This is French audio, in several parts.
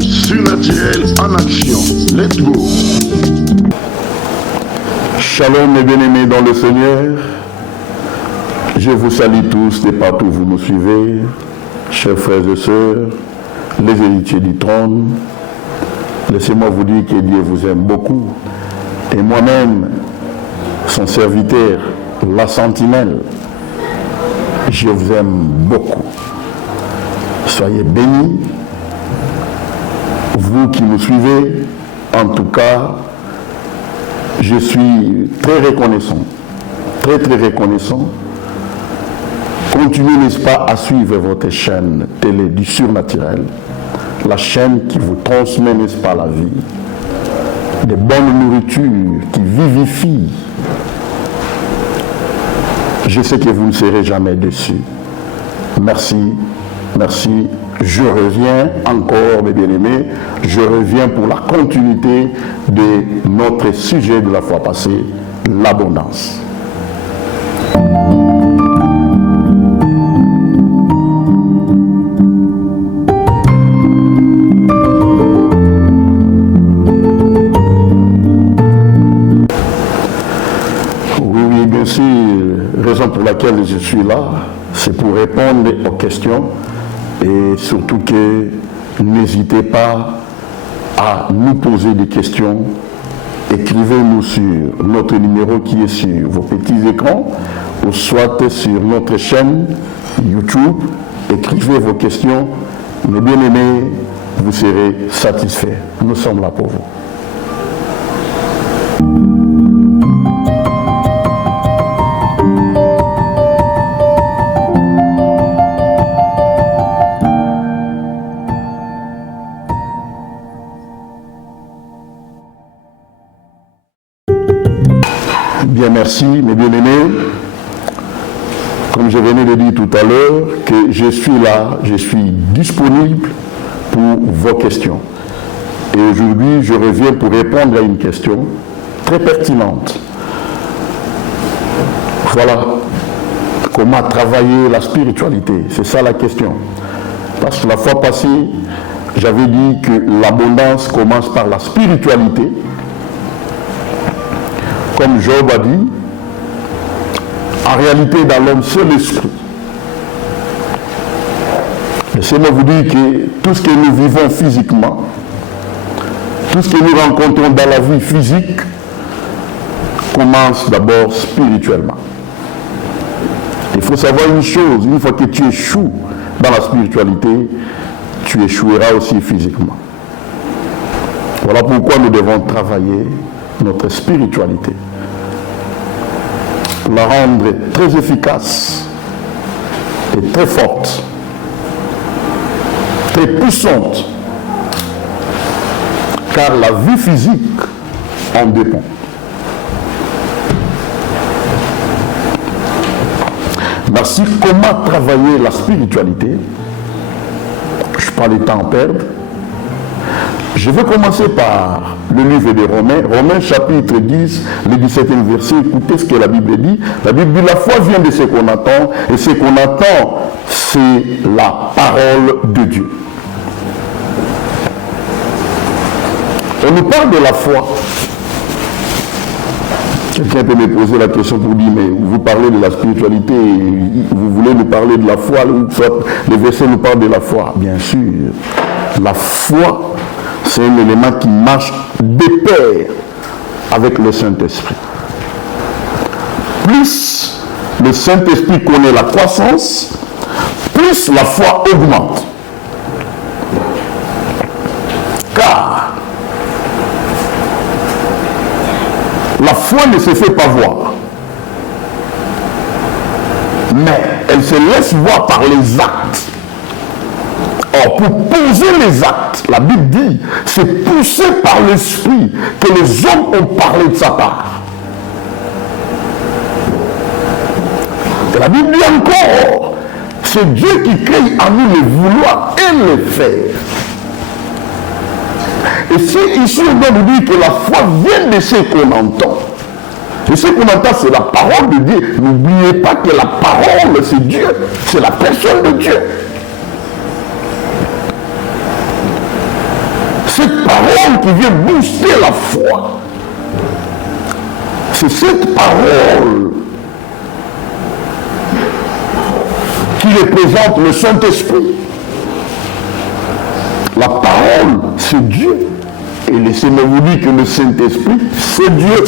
surnaturel en action. Let's go. Shalom mes bien-aimés dans le Seigneur. Je vous salue tous et partout où vous nous suivez, chers frères et sœurs, les héritiers du trône. Laissez-moi vous dire que Dieu vous aime beaucoup. Et moi-même, son serviteur, la sentinelle, je vous aime beaucoup. Soyez bénis, vous qui nous suivez. En tout cas, je suis très reconnaissant, très reconnaissant. Continuez, n'est-ce pas, à suivre votre chaîne télé du surnaturel, la chaîne qui vous transmet, n'est-ce pas, la vie, des bonnes nourritures qui vivifient. Je sais que vous ne serez jamais déçus. Merci, merci. Je reviens encore, mes bien-aimés, je reviens pour la continuité de notre sujet de la fois passée, l'abondance. Oui, bien sûr, raison pour laquelle je suis là, c'est pour répondre aux questions. Et surtout que n'hésitez pas à nous poser des questions. Écrivez-nous sur notre numéro qui est sur vos petits écrans ou soit sur notre chaîne YouTube. Écrivez vos questions. Mes bien-aimés, vous serez satisfaits. Nous sommes là pour vous. Bien, merci, mes bien-aimés. Comme je venais de dire tout à l'heure, que je suis là, je suis disponible pour vos questions. Et aujourd'hui, je reviens pour répondre à une question très pertinente. Voilà, comment travailler la spiritualité, c'est ça la question. Parce que la fois passée, j'avais dit que l'abondance commence par la spiritualité. Comme Job a dit, en réalité, dans l'homme, c'est l'esprit. Laissez-moi vous dire que tout ce que nous vivons physiquement, tout ce que nous rencontrons dans la vie physique, commence d'abord spirituellement. Il faut savoir une chose, une fois que tu échoues dans la spiritualité, tu échoueras aussi physiquement. Voilà pourquoi nous devons travailler notre spiritualité, la rendre très efficace et très forte, très puissante, car la vie physique en dépend. Merci. Comment travailler la spiritualité? Je n'ai pas le temps à perdre. Je vais commencer par le livre de Romains, Romains chapitre 10, le 17e verset. Écoutez ce que la Bible dit. La Bible dit, la foi vient de ce qu'on attend, et ce qu'on attend, c'est la parole de Dieu. On nous parle de la foi. Quelqu'un peut me poser la question pour dire, mais vous parlez de la spiritualité, vous voulez nous parler de la foi, soit les versets nous parlent de la foi. Bien sûr, la foi, c'est un élément qui marche de pair avec le Saint-Esprit. Plus le Saint-Esprit connaît la croissance, plus la foi augmente. Car la foi ne se fait pas voir, mais elle se laisse voir par les actes. Or, pour poser les actes, la Bible dit, c'est poussé par l'Esprit que les hommes ont parlé de sa part. Et la Bible dit encore, c'est Dieu qui crée en nous le vouloir et le faire. Et si ici on doit nous dire que la foi vient de ce qu'on entend, et ce qu'on entend, c'est la parole de Dieu. N'oubliez pas que la parole, c'est Dieu, c'est la personne de Dieu. qui vient booster la foi. C'est cette parole qui représente le Saint-Esprit. La parole, c'est Dieu. Et laissez-moi vous dire que le Saint-Esprit, c'est Dieu.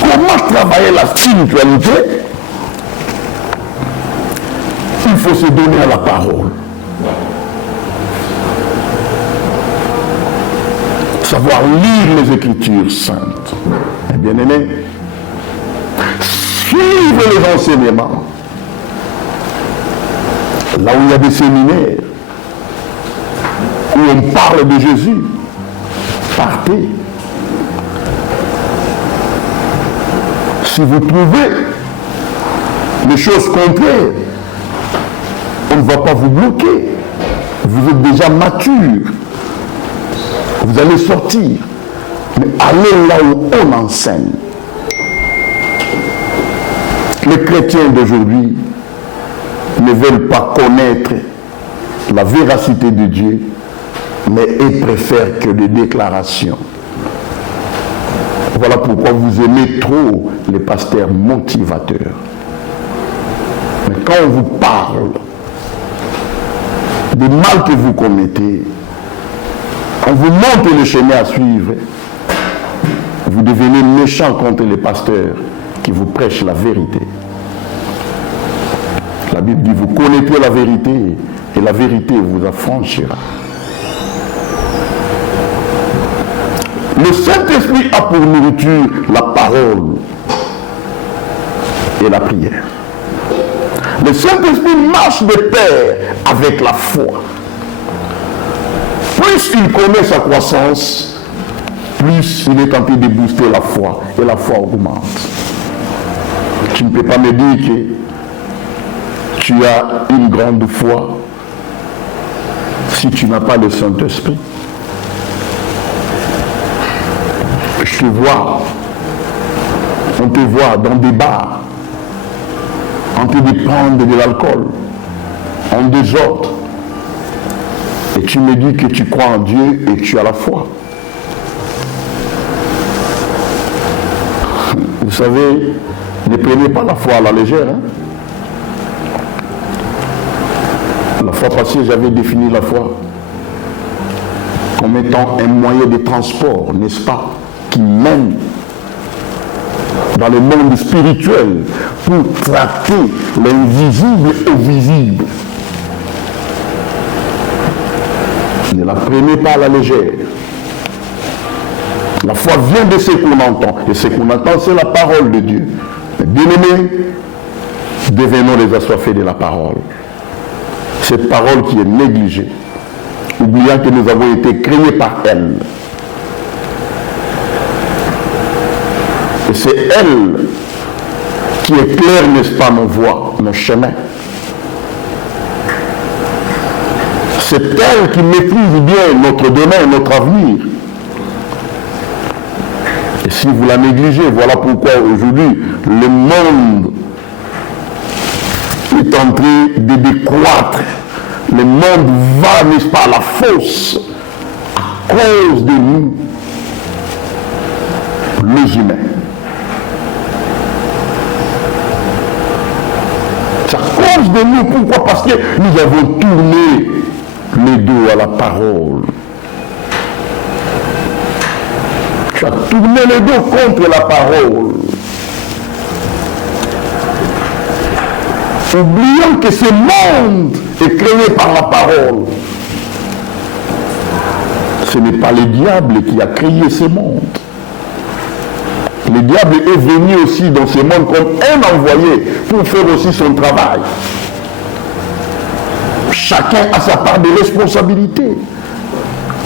Comment travailler la spiritualité? Il faut se donner à la parole. Savoir lire les Écritures saintes. Et bien aimé, suivre les enseignements. Là où il y a des séminaires, où on parle de Jésus, partez. Si vous trouvez des choses contraires, on ne va pas vous bloquer. Vous êtes déjà mature. Vous allez sortir. Mais allez là où on enseigne. Les chrétiens d'aujourd'hui ne veulent pas connaître la véracité de Dieu, mais ils préfèrent que des déclarations. Voilà pourquoi vous aimez trop les pasteurs motivateurs. Mais quand on vous parle du mal que vous commettez, on vous montre le chemin à suivre, vous devenez méchant contre les pasteurs qui vous prêchent la vérité. La Bible dit, vous connaîtrez la vérité et la vérité vous affranchira. Le Saint-Esprit a pour nourriture la parole et la prière. Le Saint-Esprit marche de pair avec la foi. Plus il connaît sa croissance, plus il est en train de booster la foi et la foi augmente. Tu ne peux pas me dire que tu as une grande foi si tu n'as pas le Saint-Esprit. Je te vois, on te voit dans des bars, en train de prendre de l'alcool, en désordre. Et tu me dis que tu crois en Dieu et que tu as la foi. Vous savez, ne prenez pas la foi à la légère. Hein? La fois passée, j'avais défini la foi comme étant un moyen de transport, n'est-ce pas, qui mène dans le monde spirituel pour traiter l'invisible au visible. Ne la prenez pas à la légère. La foi vient de ce qu'on entend. Et ce qu'on entend, c'est la parole de Dieu. Mais bien aimés, devenons les assoiffés de la parole. Cette parole qui est négligée, oubliant que nous avons été créés par elle. Et c'est elle qui éclaire, n'est-ce pas, nos voies, nos chemins. C'est elle qui maîtrise bien notre demain, notre avenir. Et si vous la négligez, voilà pourquoi aujourd'hui, le monde est en train de décroître. Le monde va, n'est-ce pas, à la fosse à cause de nous, les humains. C'est à cause de nous. Pourquoi? Parce que nous avons tourné le dos à la parole. Tu as tourné le dos contre la parole. Oublions que ce monde est créé par la parole. Ce n'est pas le diable qui a créé ce monde. Le diable est venu aussi dans ce monde comme un envoyé pour faire aussi son travail. Chacun a sa part de responsabilité.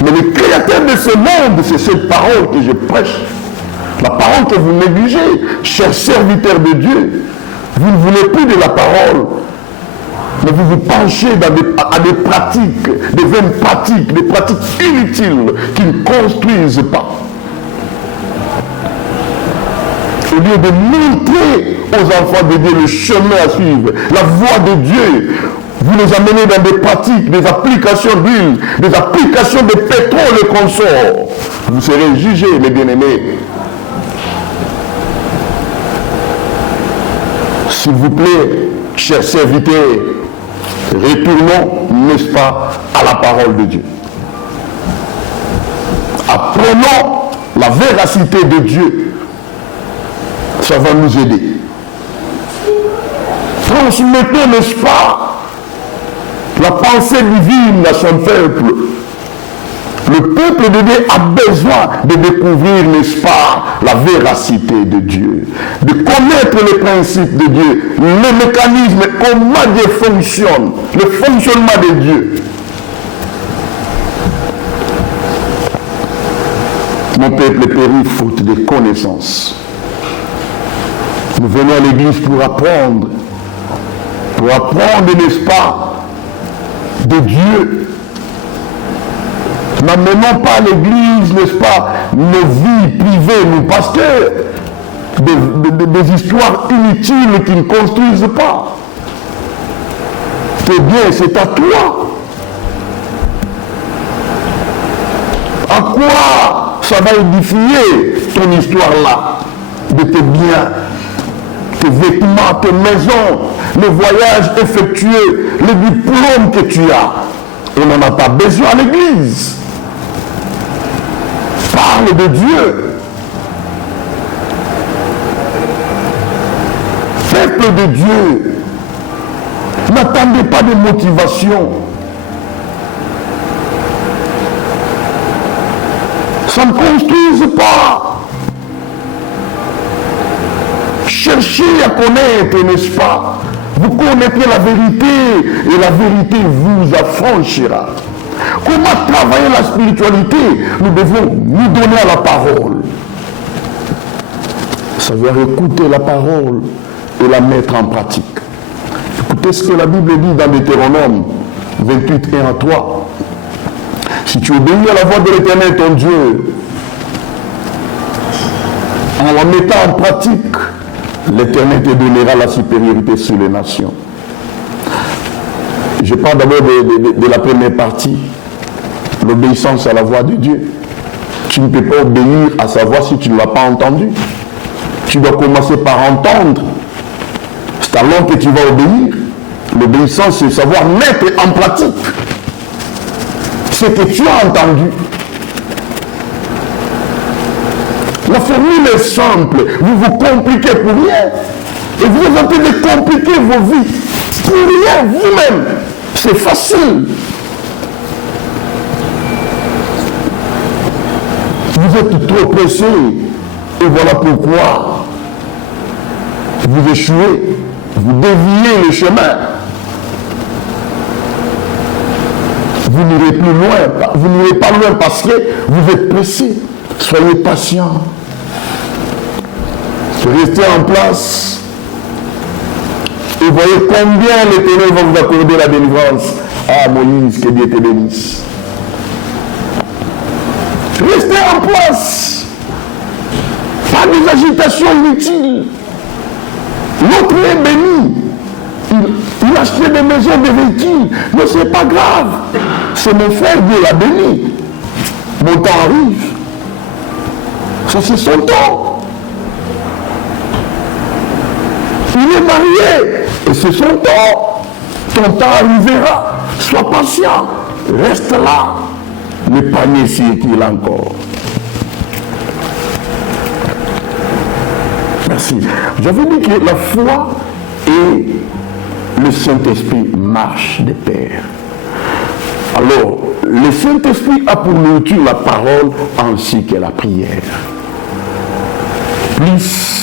Mais le créateur de ce monde, c'est cette parole que je prêche. La parole que vous négligez, chers serviteurs de Dieu. Vous ne voulez plus de la parole, mais vous vous penchez à des pratiques, des vaines pratiques, des pratiques inutiles qui ne construisent pas. Au lieu de montrer aux enfants de Dieu le chemin à suivre, la voie de Dieu, Vous les amenez dans des pratiques, des applications d'huile, des applications de pétrole et consorts. Vous serez jugés, mes bien-aimés. S'il vous plaît, chers serviteurs, retournons, n'est-ce pas, à la parole de Dieu. Apprenons la véracité de Dieu. Ça va nous aider. Transmettons, n'est-ce pas, la pensée divine à son peuple. Le peuple de Dieu a besoin de découvrir, n'est-ce pas, la véracité de Dieu, de connaître les principes de Dieu, le mécanisme, comment Dieu fonctionne, le fonctionnement de Dieu. Mon peuple périt faute de connaissances. Nous venons à l'église pour apprendre, n'est-ce pas, de Dieu. N'amenons pas à l'église, n'est-ce pas, nos vies privées, nos pasteurs, des histoires inutiles qui ne construisent pas. Tes biens, c'est à toi. À quoi ça va édifier ton histoire-là, de tes biens, tes vêtements, tes maisons, les voyages effectués, les diplômes que tu as? On n'en a pas besoin à l'église. Parle de Dieu. Peuple de Dieu, n'attendez pas de motivation. Ça ne construise pas. Cherchez à connaître, n'est-ce pas? Vous connaîtrez la vérité et la vérité vous affranchira. Comment travailler la spiritualité? Nous devons nous donner à la parole. Savoir écouter la parole et la mettre en pratique. Écoutez ce que la Bible dit dans Deutéronome 28, 1 à 3. Si tu obéis à la voix de l'Éternel, ton Dieu, en la mettant en pratique, l'Éternel te donnera la supériorité sur les nations. Je parle d'abord de la première partie, l'obéissance à la voix de Dieu. Tu ne peux pas obéir à sa voix si tu ne l'as pas entendu. Tu dois commencer par entendre. C'est alors que tu vas obéir. L'obéissance, c'est savoir mettre en pratique ce que tu as entendu. La formule est simple. Vous vous compliquez pour rien. Et vous êtes en train de compliquer vos vies. Pour rien, vous-même. C'est facile. Vous êtes trop pressé. Et voilà pourquoi vous échouez. Vous déviez le chemin. Vous n'irez plus loin. Vous n'irez pas loin parce que vous êtes pressé. Soyez patient. Restez en place. Et voyez combien l'Éternel va vous accorder la délivrance. Ah, Moïse, que Dieu te bénisse. Restez en place. Pas des agitations inutiles. L'autre est béni. Il a acheté des maisons, des véhicules. Mais ce n'est pas grave. C'est mon frère, Dieu l'a béni. Mon temps arrive. Ça, c'est son temps. Il est marié. Et c'est son temps. Ton temps arrivera. Sois patient. Reste là. Le panier circule encore. Merci. J'avais dit que la foi et le Saint-Esprit marchent de pair. Alors, le Saint-Esprit a pour nourriture la parole ainsi que la prière. Plus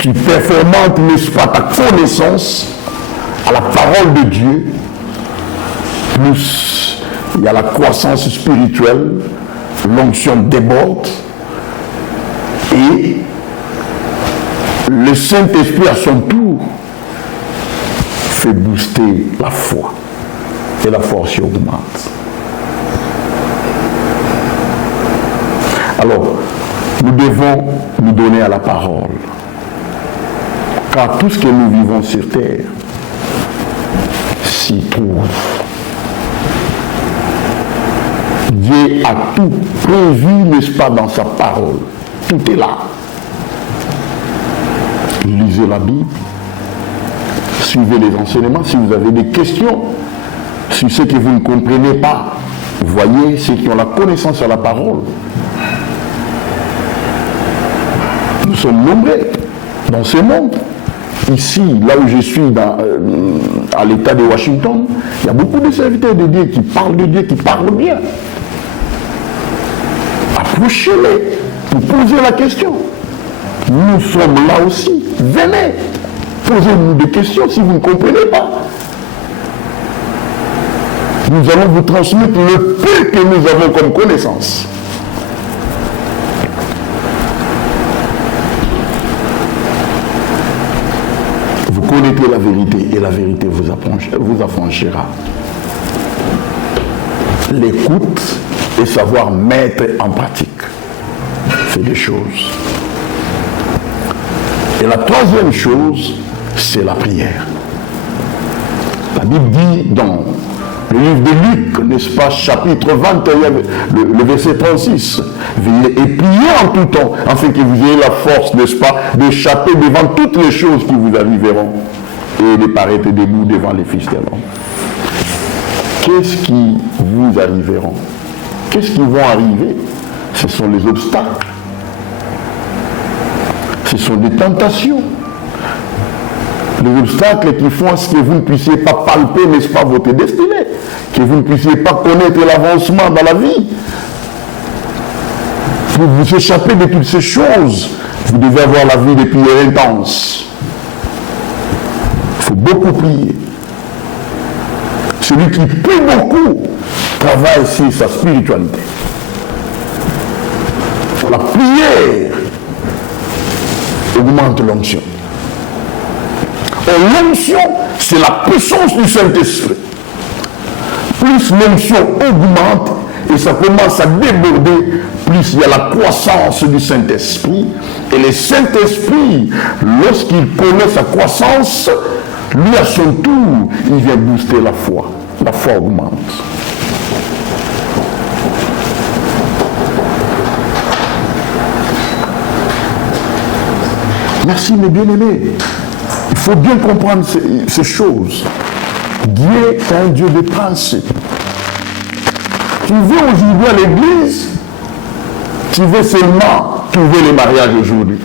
tu performantes, n'est-ce pas, ta connaissance à la parole de Dieu, plus il y a la croissance spirituelle, l'onction déborde, et le Saint-Esprit à son tour fait booster la foi et la force augmente. Alors, nous devons nous donner à la parole. Car tout ce que nous vivons sur terre s'y trouve. Dieu a tout prévu, n'est-ce pas, dans sa parole. Tout est là. Lisez la Bible. Suivez les enseignements. Si vous avez des questions sur ce que vous ne comprenez pas, voyez ceux qui ont la connaissance à la parole. Nous sommes nombreux dans ce monde. Ici, là où je suis, à l'état de Washington, il y a beaucoup de serviteurs de Dieu, qui parlent bien. Approchez-les pour poser la question. Nous sommes là aussi. Venez, posez-nous des questions si vous ne comprenez pas. Nous allons vous transmettre le peu que nous avons comme connaissance. Vous connaissez la vérité et la vérité vous affranchira. L'écoute et savoir mettre en pratique. C'est des choses. Et la troisième chose, c'est la prière. La Bible dit dans le livre de Luc, n'est-ce pas, chapitre 21, le verset 36, veillez et priez en tout temps, afin que vous ayez la force, n'est-ce pas, d'échapper devant toutes les choses qui vous arriveront et de paraître debout devant les fils de l'homme. Qu'est-ce qui vous arriveront? Qu'est-ce qui vont arriver? Ce sont les obstacles. Ce sont des tentations. Les obstacles qui font ce que vous ne puissiez pas palper, n'est-ce pas, votre destinée, que vous ne puissiez pas connaître l'avancement dans la vie. Pour vous échapper de toutes ces choses, vous devez avoir la vie de prière intense. Il faut beaucoup prier. Celui qui prie beaucoup travaille sur sa spiritualité. La prière augmente l'onction. L'onction, c'est la puissance du Saint-Esprit. Plus l'onction augmente et ça commence à déborder, plus il y a la croissance du Saint-Esprit. Et le Saint-Esprit, lorsqu'il connaît sa croissance, lui à son tour, il vient booster la foi. La foi augmente. Merci mes bien-aimés. Il faut bien comprendre ces choses. Dieu est un Dieu de principe. Tu veux aujourd'hui à l'église, tu veux seulement trouver les mariages aujourd'hui.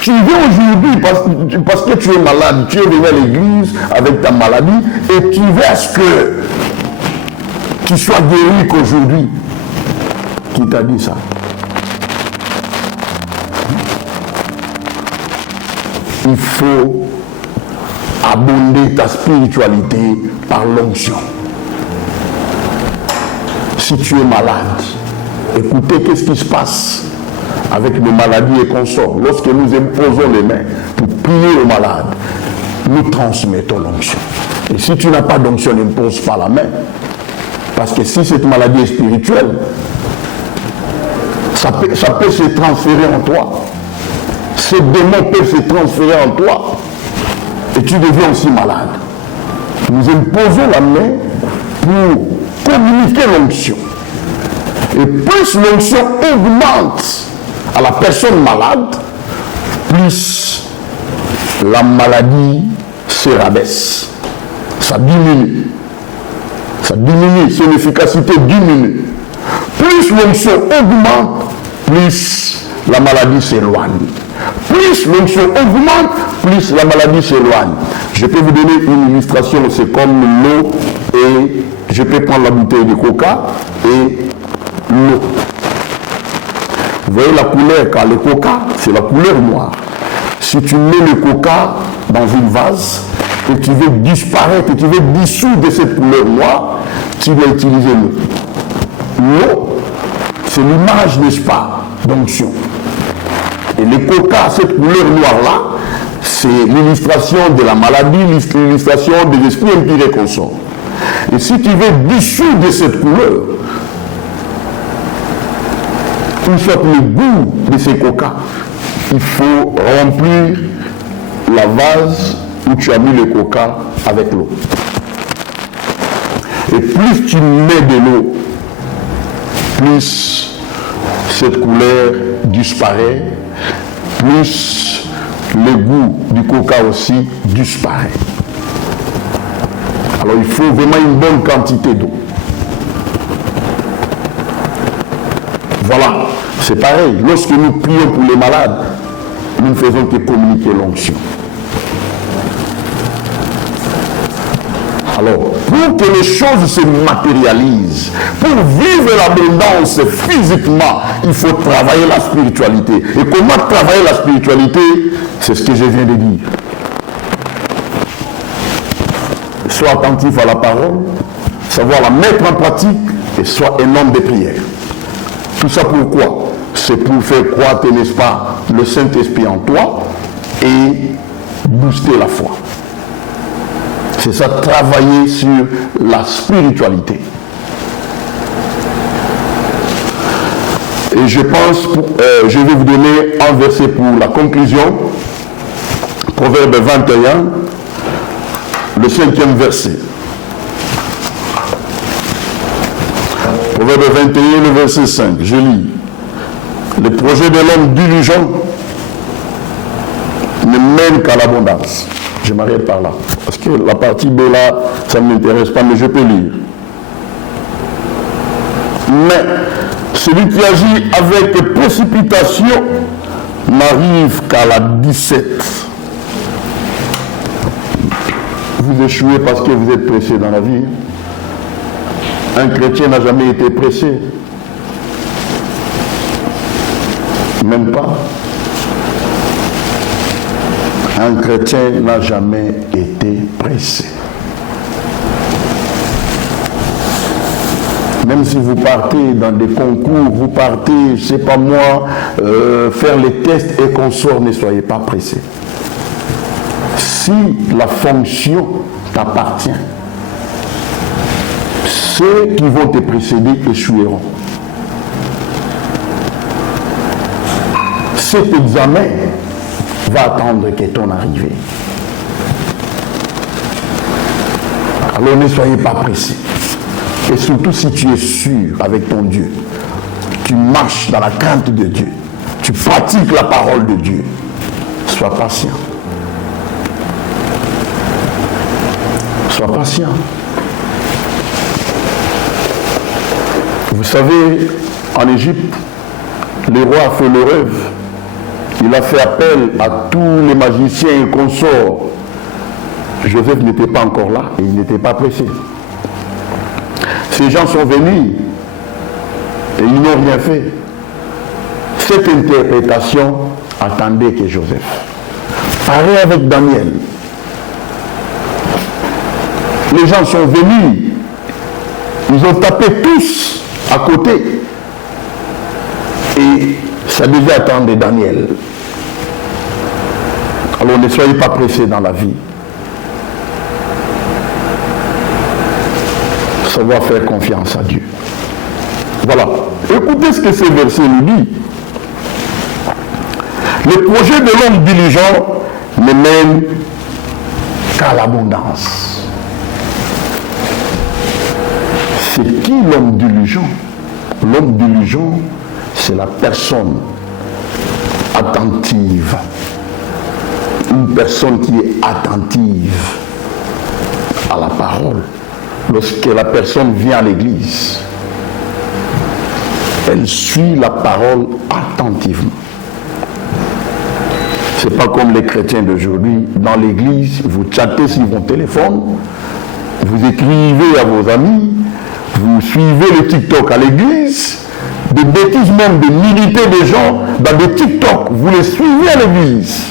Tu viens aujourd'hui parce que tu es malade, tu es venu à l'église avec ta maladie et tu veux à ce que tu sois guéri qu'aujourd'hui. Qui t'a dit ça? Il faut abonder ta spiritualité par l'onction. Si tu es malade, écoutez qu'est-ce qui se passe avec les maladies et consorts. Lorsque nous imposons les mains pour prier aux malades, nous transmettons l'onction. Et si tu n'as pas d'onction, n'impose pas la main. Parce que si cette maladie est spirituelle, ça peut se transférer en toi. Ces démons peuvent se transférer en toi et tu deviens aussi malade. Nous imposons la main pour communiquer l'onction. Et plus l'onction augmente à la personne malade, plus la maladie se rabaisse. Ça diminue. Ça diminue, son efficacité diminue. Plus l'onction augmente, plus la maladie s'éloigne. Plus l'onction augmente, plus la maladie s'éloigne. Je peux vous donner une illustration, c'est comme l'eau et je peux prendre la bouteille de coca et l'eau. Vous voyez la couleur, car le coca, c'est la couleur noire. Si tu mets le coca dans une vase et tu veux disparaître, tu veux dissoudre cette couleur noire, tu dois utiliser l'eau. L'eau, c'est l'image, n'est-ce pas, d'onction. Et le coca, cette couleur noire-là, c'est l'illustration de la maladie, l'illustration des esprits impurs qu'on sort. Et si tu veux dissoudre cette couleur, une fois le goût de ces coca, il faut remplir la vase où tu as mis le coca avec l'eau. Et plus tu mets de l'eau, plus cette couleur disparaît, plus le goût du coca aussi disparaît. Alors il faut vraiment une bonne quantité d'eau. Voilà, c'est pareil. Lorsque nous prions pour les malades, nous ne faisons que communiquer l'onction. Alors, pour que les choses se matérialisent, pour vivre l'abondance physiquement, il faut travailler la spiritualité. Et comment travailler la spiritualité? C'est ce que je viens de dire. Sois attentif à la parole, savoir la mettre en pratique et sois un homme de prière. Tout ça pourquoi? C'est pour faire croître, n'est-ce pas, le Saint-Esprit en toi et booster la foi. C'est ça, travailler sur la spiritualité. Et je pense, je vais vous donner un verset pour la conclusion. Proverbe 21, le 5e verset. Proverbe 21, le verset 5. Je lis. Le projet de l'homme diligent ne mène qu'à l'abondance. Je m'arrête par là. Parce que la partie B là, ça ne m'intéresse pas, mais je peux lire. Mais celui qui agit avec précipitation n'arrive qu'à la 17. Vous échouez parce que vous êtes pressé dans la vie. Un chrétien n'a jamais été pressé. Même pas. Un chrétien n'a jamais été pressé. Même si vous partez dans des concours, vous partez, je ne sais pas moi, faire les tests et qu'on sort, ne soyez pas pressé. Si la fonction t'appartient, ceux qui vont te précéder échoueront. Cet examen va attendre que ton arrivée. Alors ne soyez pas pressés. Et surtout si tu es sûr avec ton Dieu, tu marches dans la crainte de Dieu, tu pratiques la parole de Dieu, sois patient. Sois patient. Vous savez, en Égypte, le roi a fait le rêve. Il a fait appel à tous les magiciens et consorts. Joseph n'était pas encore là et il n'était pas pressé. Ces gens sont venus et ils n'ont rien fait. Cette interprétation attendait que Joseph. Pareil avec Daniel. Les gens sont venus. Ils ont tapé tous à côté. Et ça devait attendre Daniel. Alors ne soyez pas pressés dans la vie. Savoir faire confiance à Dieu. Voilà. Écoutez ce que ce verset nous dit. Le projet de l'homme diligent ne mène qu'à l'abondance. C'est qui l'homme diligent? L'homme diligent, c'est la personne attentive. Une personne qui est attentive à la parole. Lorsque la personne vient à l'église, elle suit la parole attentivement. Ce n'est pas comme les chrétiens d'aujourd'hui. Dans l'église, vous chattez sur vos téléphones, vous écrivez à vos amis, vous suivez le TikTok à l'église, des bêtises même, de militer des gens dans des TikTok, vous les suivez à l'église.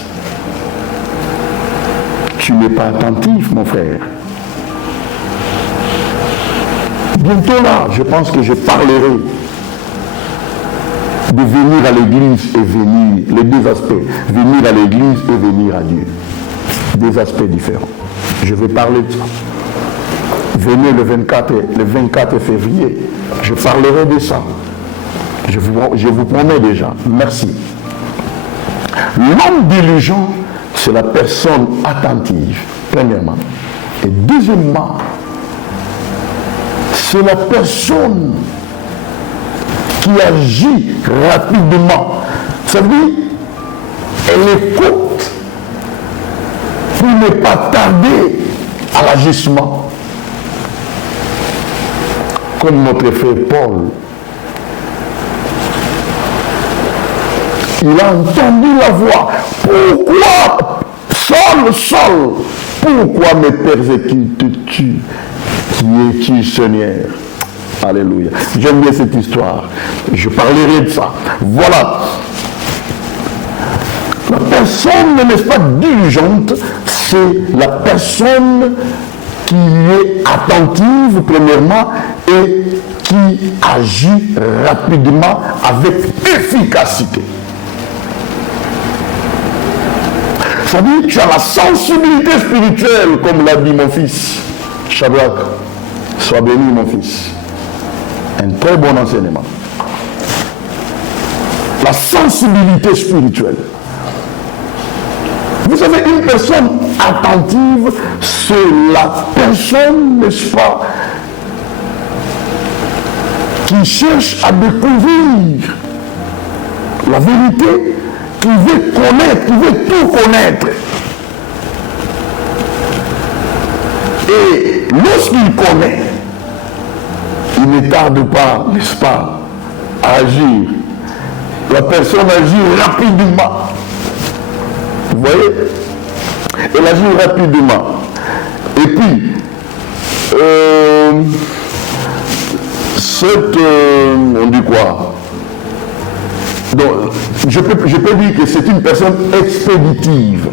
Tu n'es pas attentif, mon frère. Bientôt là, je pense que je parlerai de venir à l'église et venir, les deux aspects, venir à l'église et venir à Dieu. Des aspects différents. Je vais parler de ça. Venez le 24 février, je parlerai de ça. Je vous promets déjà. Merci. L'homme diligent, c'est la personne attentive, premièrement. Et deuxièmement, c'est la personne qui agit rapidement. Ça veut dire, elle écoute pour ne pas tarder à l'agissement. Comme notre frère Paul, il a entendu la voix. Pourquoi, Saul, pourquoi me persécutes-tu? Qui es-tu, Seigneur? Alléluia. J'aime bien cette histoire. Je parlerai de ça. Voilà. La personne, n'est-ce pas, diligente, c'est la personne qui est attentive, premièrement, et qui agit rapidement avec efficacité. Ça veut dire que tu as la sensibilité spirituelle, comme l'a dit mon fils. Shadrach, sois béni, mon fils. Un très bon enseignement. La sensibilité spirituelle. Vous avez une personne attentive, c'est la personne, n'est-ce pas, qui cherche à découvrir la vérité, qui veut connaître, qui veut tout connaître. Et lorsqu'il connaît, il ne tarde pas, n'est-ce pas, à agir. La personne agit rapidement. Vous voyez? Elle agit rapidement. Et puis, on dit quoi? Donc, je peux dire que c'est une personne expéditive.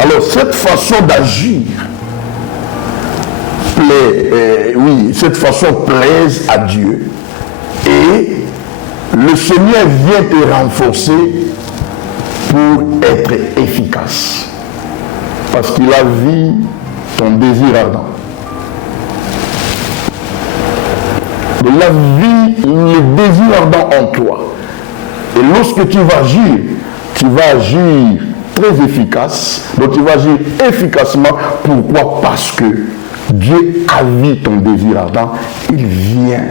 Alors, cette façon d'agir cette façon plaise à Dieu. Et le Seigneur vient te renforcer pour être efficace. Parce qu'il a vu ton désir ardent. Il a vu le désir ardent en toi. Et lorsque tu vas agir très efficace. Donc tu vas agir efficacement. Pourquoi? Parce que Dieu a vu ton désir ardent. Il vient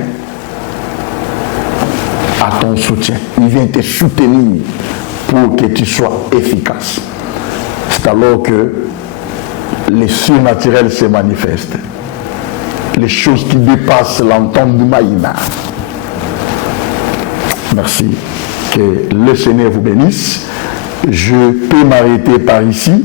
à ton soutien. Il vient te soutenir pour que tu sois efficace. C'est alors que les surnaturels se manifestent. Les choses qui dépassent l'entendement humain. Merci. Que le Seigneur vous bénisse. Je peux m'arrêter par ici.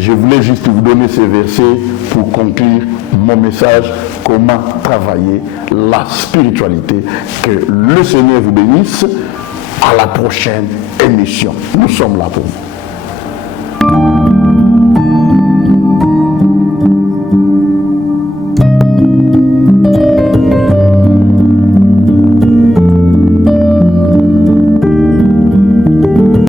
Je voulais juste vous donner ces versets pour conclure mon message, comment travailler la spiritualité. Que le Seigneur vous bénisse. À la prochaine émission. Nous sommes là pour vous.